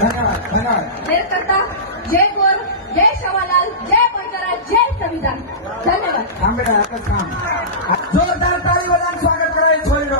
धन्यवाद धन्यवाद. हेर करता जय गोर, जय शवालाल, जय बंजारा, जय संविधान. धन्यवाद. थांब बेटा एकच थांब. जोरदार टाळी वाजवून स्वागत करायचं होईल.